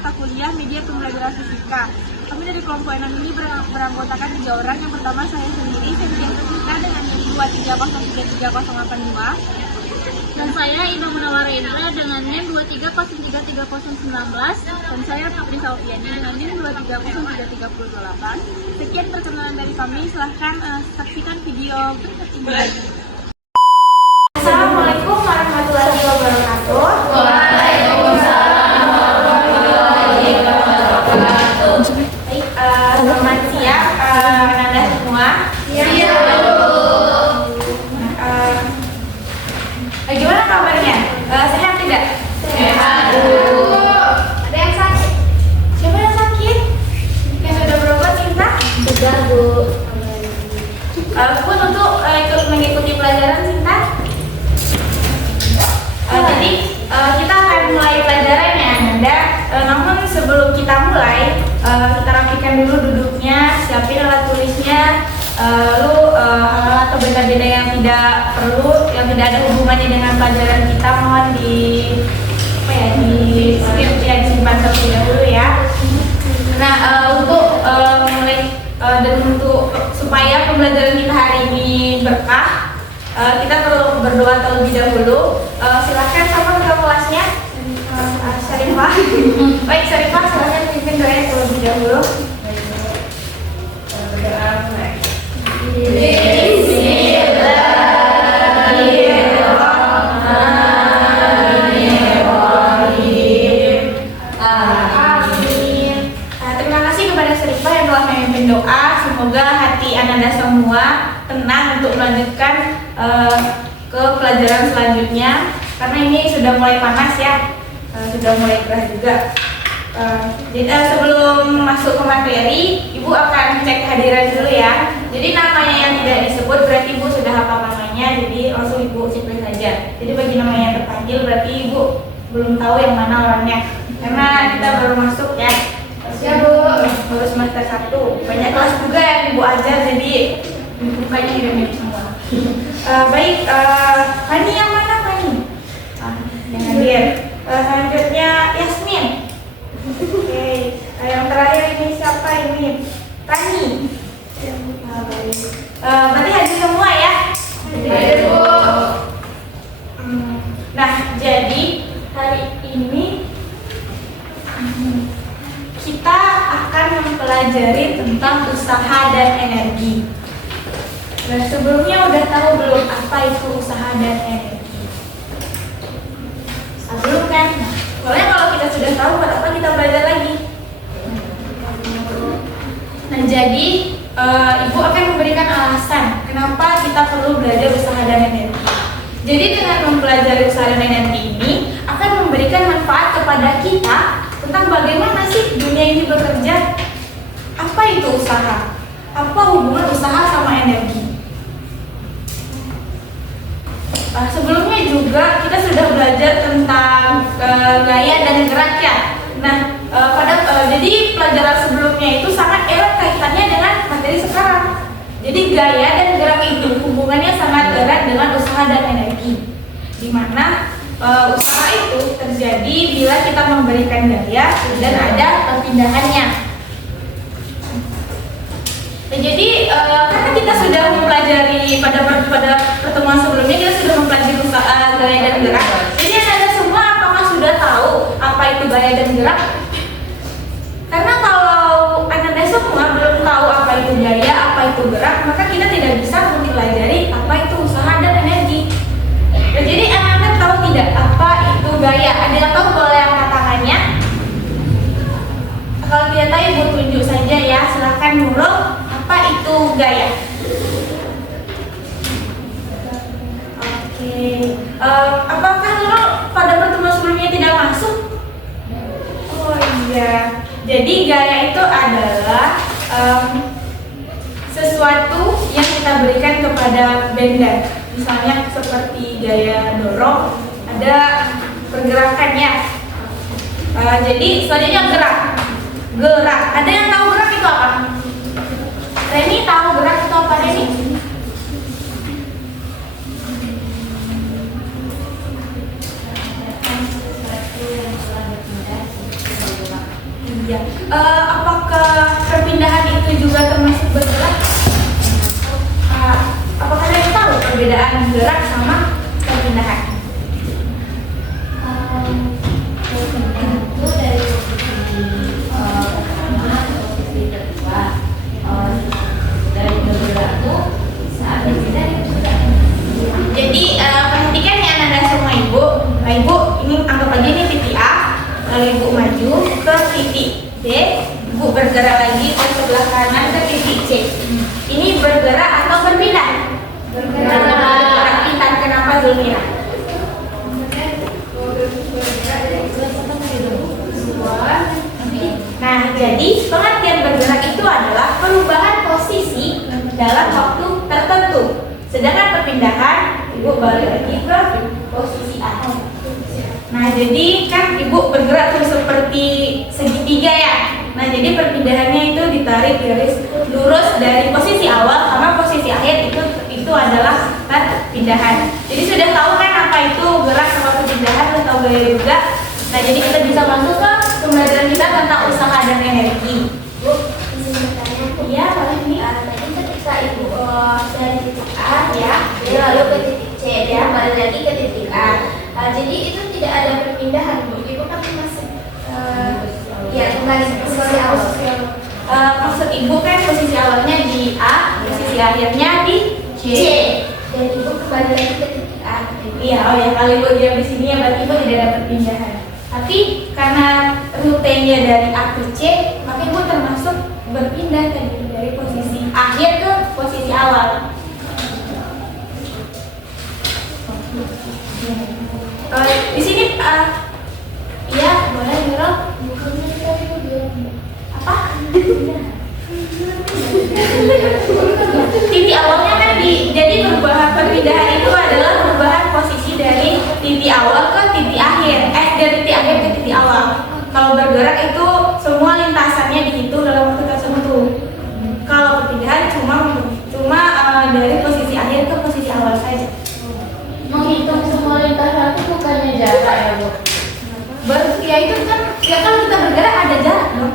mata kuliah media pembelajaran fisika. Kami dari kelompok 6 ini beranggotakan 3 orang. Yang pertama saya sendiri, Septian Fisika dengan NIM 2303382. Dan saya Ida Munawar Indra dengan NIM 2303319. Dan saya Putri Saufiani dengan NIM 2303328. Sekian perkenalan dari kami, silahkan saksikan video berikut. Assalamualaikum warahmatullahi wabarakatuh. Waalaikumsalam warahmatullahi wabarakatuh. Baik, selamat siang anak-anak semua. Siap. Gimana kabarnya? Sehat tidak? Sehat. Ada yang sakit? Siapa yang sakit? Yang sudah berobat, Cinta? Sudah, Bu. Bu untuk ikut mengikuti pelajaran, Cinta? Jadi kita akan mulai pelajarannya, Ananda. Namun sebelum kita mulai, kita rapikan dulu duduknya, siapin alat tulisnya, lalu hal-hal atau benda-benda yang tidak perlu, yang tidak ada hubungannya dengan pelajaran kita mohon disimpan terlebih dahulu ya. Nah, untuk mulai dan untuk supaya pembelajaran kita hari ini berkah, kita perlu berdoa terlebih dahulu. Silahkan sama ke kelasnya, Syarifah. Baik, Syarifah, silahkan pimpin doanya terlebih dahulu. Berdoa mulai. Bismillahirrahmanirrahim. Amin. Terima kasih kepada Syarifah yang telah memimpin doa. Semoga hati Ananda semua tenang untuk melanjutkan ke pelajaran selanjutnya, karena ini sudah mulai panas ya, sudah mulai keras juga. Jadi sebelum masuk ke materi, Ibu akan cek kehadiran dulu ya. Jadi namanya yang tidak disebut berarti Ibu sudah hafal namanya, jadi langsung Ibu cek saja. Jadi bagi namanya yang terpanggil berarti Ibu belum tahu yang mana orangnya, karena kita baru masuk ya. Ya Bu, baru semester 1. Banyak kelas juga yang Ibu ajar, jadi bukannya mirip-mirip semua. Baik, Fani yang mana Fani? Yang hadir. Selanjutnya Yasmin. Oke, yang terakhir ini siapa ini? Tani. Berarti hadir semua ya? Hadir, Bu. Nah, jadi hari ini kita akan mempelajari tentang usaha dan energi. Nah, sebelumnya udah tahu belum apa itu usaha dan energi? Belum kan? Nah, soalnya kalau kita sudah tahu, buat apa kita belajar lagi? Nah, jadi Ibu akan memberikan alasan kenapa kita perlu belajar usaha dan energi. Jadi dengan mempelajari usaha dan energi ini akan memberikan manfaat kepada kita tentang bagaimana sih dunia ini bekerja. Apa itu usaha? Apa hubungan usaha sama energi? Sebelumnya juga kita sudah belajar tentang gaya dan gerak ya. Nah, jadi pelajaran sebelumnya itu sangat erat kaitannya dengan materi sekarang. Jadi gaya dan gerak itu hubungannya sangat erat dengan usaha dan energi. Di mana usaha itu terjadi bila kita memberikan gaya dan ada perpindahannya. Nah, jadi karena kita sudah mempelajari pada pertemuan sebelumnya, kita sudah mempelajari usaha, gaya dan gerak. Jadi Anda semua apakah sudah tahu apa itu gaya dan gerak? Karena kalau Anda semua belum tahu apa itu gaya, apa itu gerak, maka kita tidak bisa mempelajari apa itu usaha dan energi. Nah, jadi Anda tahu tidak apa itu gaya? Ada yang tahu, boleh angkat tangannya? Kalau tidak tahu, Ibu tunjuk saja ya. Silahkan Nurul. Apa itu gaya? Oke. Apakah Nurul pada pertemuan sebelumnya tidak masuk? Oh iya. Jadi gaya itu adalah sesuatu yang kita berikan kepada benda. Misalnya seperti gaya dorong, ada pergerakannya. Jadi selanjutnya gerak. Gerak. Ada yang tahu gerak itu apa? Reni tahu gerak itu apa, Reni? Ya, apakah perpindahan itu juga termasuk bergerak? Apakah kalian tahu perbedaan gerak sama perpindahan? Itu dari posisi pertama ke posisi kedua. Dari bergerak tuh saat berpindah itu sudah. Jadi perhatikan ya Ananda sama Ibu. Nah, Ibu ini anggap aja ini titik A, lalu Ibu maju ke titik D, Ibu bergerak lagi ke sebelah kanan ke titik C. Ini bergerak atau berpindah? Bergerak. Pindah. Kenapa Zulmira? Nah, jadi pengertian bergerak itu adalah perubahan posisi dalam waktu tertentu. Sedangkan perpindahan, Ibu balik lagi ke posisi A. Nah, jadi kan Ibu bergerak tuh seperti segitiga ya. Nah, jadi perpindahannya itu ditarik garis lurus dari posisi awal sama posisi akhir itu adalah perpindahan. Jadi sudah tahu kan apa itu gerak sama perpindahan, sudah tahu gaya juga. Nah, jadi kita bisa masuk ke pembelajaran kita tentang usaha dan energi. Bu, izin bertanya. Iya, boleh nih. Tadi ketika Ibu dari titik A ya, lalu ke titik C ya, balik lagi ke titik A. Jadi itu tidak ada perpindahan, Bu. Ibu kan masih ya kembali ke posisi awal. Maksud Ibu kan posisi awalnya di A, posisi akhirnya di C. Dan Ibu kembali lagi ke titik A. Iya, oh ya, kalau Ibu diam di sini ya berarti Ibu tidak ada perpindahan. Tapi karena rutenya dari A ke C, maka Ibu termasuk berpindah tadi dari posisi akhir ke posisi awal. Di sini, iya boleh Nurul. Apa? Titik awalnya kan jadi perubahan perpindahan itu adalah perubahan posisi dari titik awal ke titik akhir, dari titik akhir ke titik awal. Kalau bergerak itu semua lintasannya dihitung dalam waktu tertentu. Kalau perpindahan cuma dari posisi akhir ke posisi awal saja. Menghitung semua lintasan itu bukannya jarak ya, Bu? Ya itu kan, ya kalau kita bergerak ada jarak dong.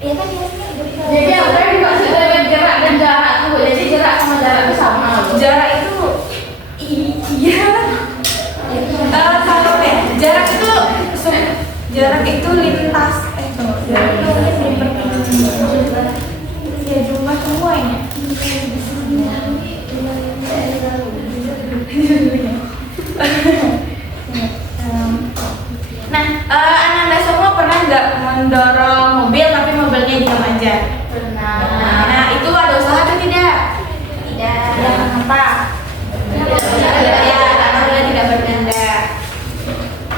Ya kan biasanya bergerak. Jadi apa yang dimaksud dengan gerak dan jarak tuh? Jadi gerak sama jarak itu sama, Bu? Jarak itu iya. Kalau ya, jarak itu lintas jarak itu ya jumlah semuanya. Nah, Ananda semua pernah nggak mendorong mobil tapi mobilnya diam aja? Pernah. Nah, itu ada usaha atau tidak? Tidak. Ya, kenapa? Ya, karena dia tidak berkehendak.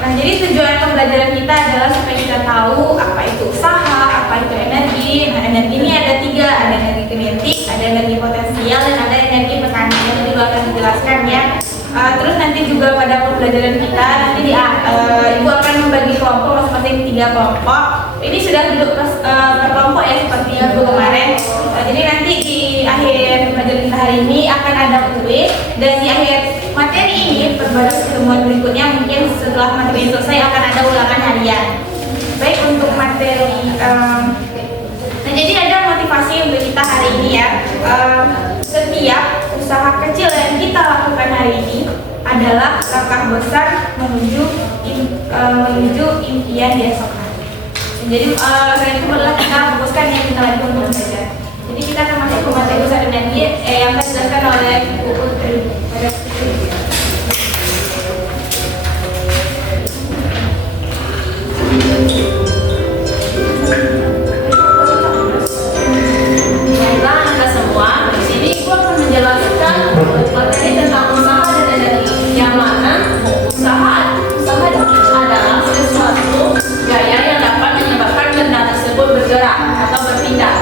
Nah, jadi tujuan pembelajaran kita adalah supaya kita tahu apa itu usaha, apa itu energi. Nah, energi ini ada tiga, ada energi kinetik, ada energi potensial, dan ada energi tekanan. Itu juga akan dijelaskan ya. Terus nanti juga pada pembelajaran kita nanti Ibu akan membagi kelompok masing-masing 3 kelompok. Ini sudah duduk per kelompok ya seperti Ibu kemarin. Jadi nanti di akhir pembelajaran kita hari ini akan ada kuis, dan di akhir materi ini pada pertemuan berikutnya mungkin setelah materi selesai akan ada ulangan harian. Baik, untuk materi nah jadi ada motivasi untuk kita hari ini ya. Setiap usaha kecil yang kita lakukan hari ini adalah langkah besar menuju impian di esok hari. Jadi selain itu adalah kita fokuskan yang kita lagi untuk belajar. Jadi kita akan masuk ke materi usaha dan energi yang akan dijelaskan oleh Bu Putri. Baiklah Anda semua, di sini Ibu akan menjelaskan materi tentang usaha dan energi, yang mana usaha adalah sesuatu gaya yang dapat menyebabkan benda tersebut bergerak atau berpindah.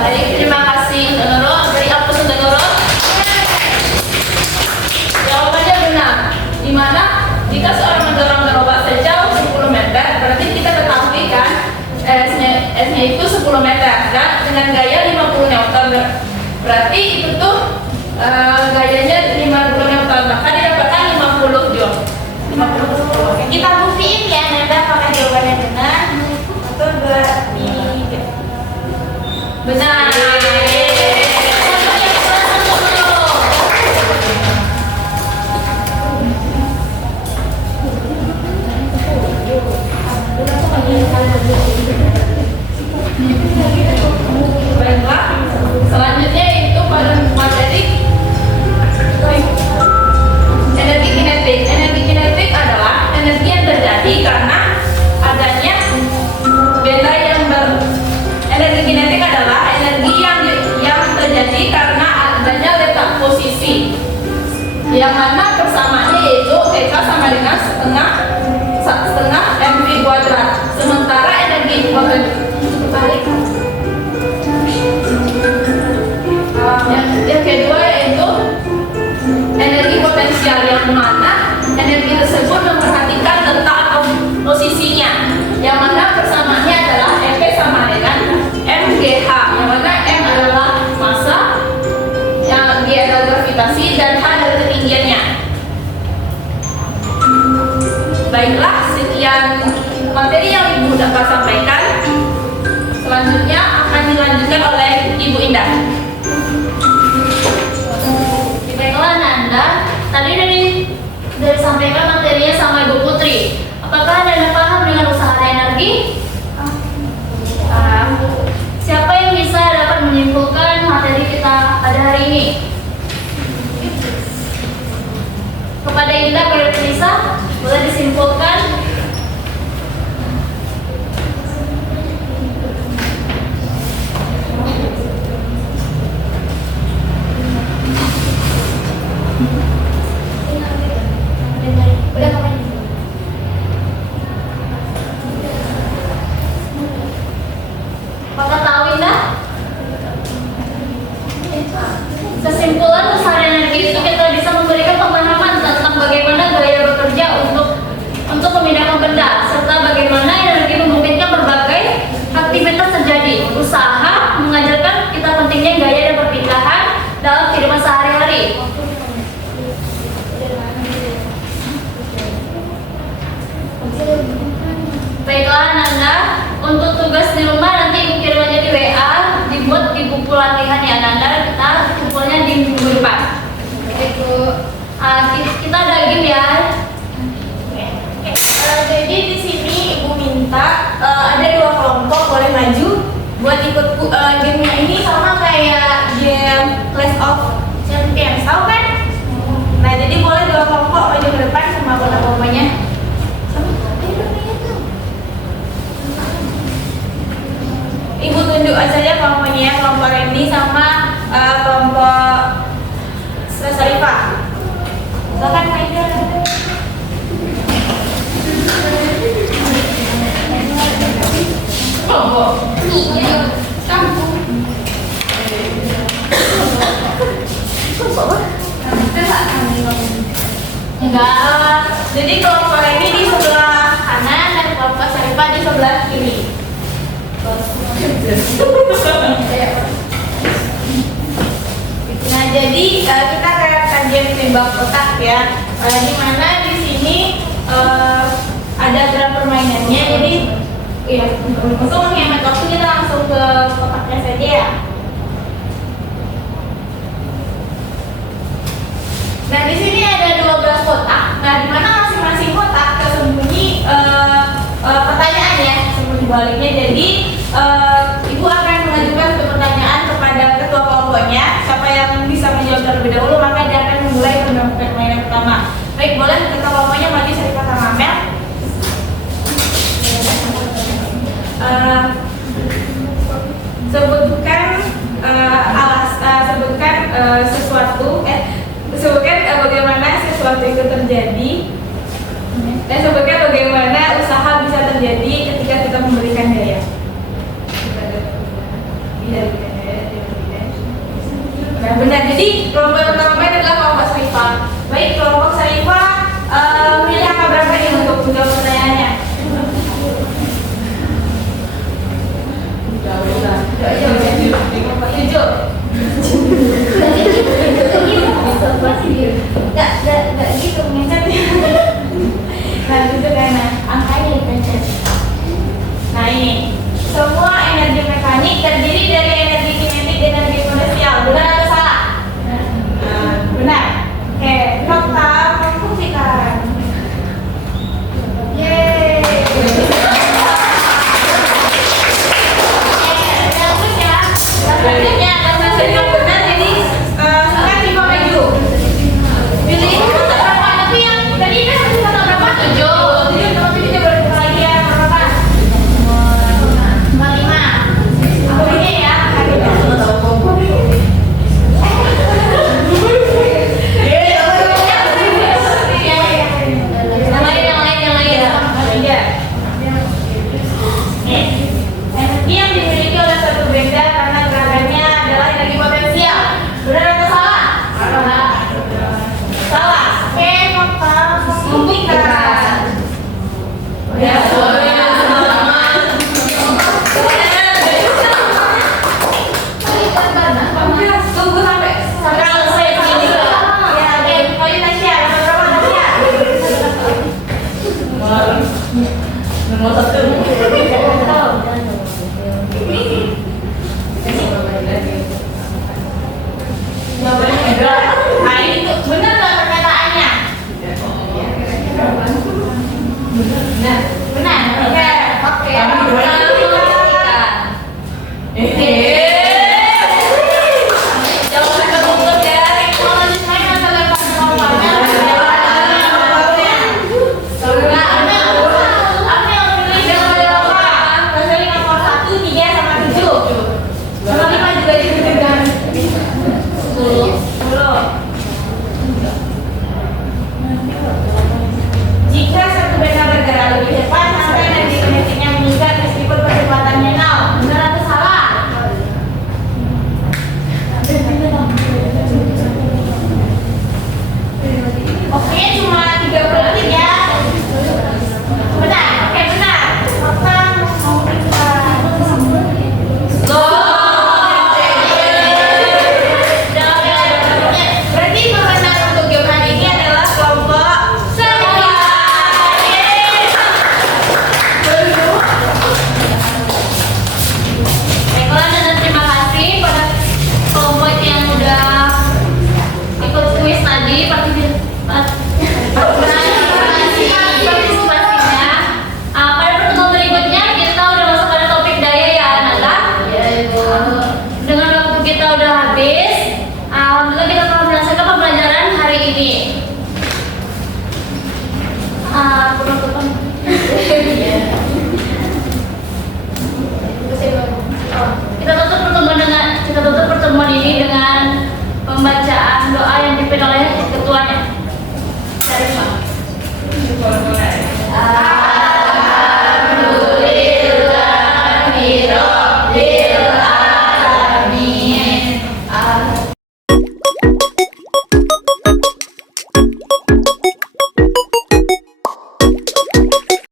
Baik, terima kasih Untuk Nurul. Beri aplaus untuk Nurul. Jawabannya benar. Di mana jika seorang mendorong gerobak sejauh 10 meter, berarti kita ketahui kan S-nya itu 10 meter dan dengan gaya 50 Newton. Berarti itu tuh gayanya 50 Newton. Maka didapatkan 50 Joule. 50 Kita buktiin ya Nanda apakah jawabannya benar. 1, 2, 3. benar. Baiklah, selanjutnya itu pada materi energi kinetik. Energi kinetik adalah energi yang terjadi karena adanya benda yang energi kinetik adalah energi yang terjadi karena adanya letak posisi, yang mana persamaannya yaitu EK sama dengan setengah mv kuadrat. Sementara energi yang kedua yaitu energi potensial, yang mana energi tersebut memperhatikan letak atau posisinya, yang mana persamaannya adalah EP sama dengan mgh, yang mana m adalah massa, yang g adalah gravitasi, dan h adalah ketinggiannya. Baiklah, sekian materi yang Ibu dapat sampaikan. Selanjutnya akan dilanjutkan oleh Ibu Indah. Baiklah Nanda, tadi dari sampaikan materinya sama Ibu Putri. Apakah Nanda paham dengan usaha energi? Siapa yang bisa dapat menyimpulkan materi kita pada hari ini? Kepada Indah, kepada Lisa, boleh disimpulkan? Udah kapan? Apakah tahu Indah? Kesimpulan usaha energi itu kita bisa memberikan pemahaman tentang bagaimana gaya bekerja untuk memindahkan benda, serta bagaimana energi memungkinkan berbagai aktivitas terjadi. Usaha mengajarkan kita pentingnya gaya dan perpindahan dalam kehidupan sehari-hari. Baiklah Nanda, untuk tugas di rumah nanti Ibu kirim aja di WA, dibuat di buku latihan ya Nanda, kita kumpulnya di minggu depan. Itu kita ada game ya. Jadi di sini Ibu minta ada 2 kelompok boleh maju buat ikut gamenya. Ini sama kayak game Clash of Champions, tahu kan? Nah jadi boleh 2 kelompok maju ke depan sama kelompoknya. Ibu tunjuk aja kelompoknya, kelompok Randy sama kelompok Sarifah. Silakan mainnya. Kelompok. Iya, kampung. Enggak. Jadi kelompok Randy di sebelah kanan dan kelompok Sarifah di sebelah kiri. Nah jadi kita akan kajian tembak kotak ya, di mana di sini ada aturan permainannya. Jadi ya untuk menghemat waktu kita langsung ke kotaknya saja ya. Nah di sini ada 12 kotak. Nah di mana masing-masing kotak tersembunyi pertanyaan ya, sembunyi baliknya. Jadi Ibu akan mengajukan pertanyaan kepada ketua kelompoknya. Siapa yang bisa menjawab terlebih dahulu maka dia akan memulai permainan pertama. Baik, boleh ketua kelompoknya maju Sarifah sama Amel. Sebutkan sebutkan bagaimana sesuatu itu terjadi dan sebutkan bagaimana usaha bisa terjadi ketika kita memberikan daya. benar. Jadi kelompok yang pertama adalah kelompok Sarifah. Baik, kelompok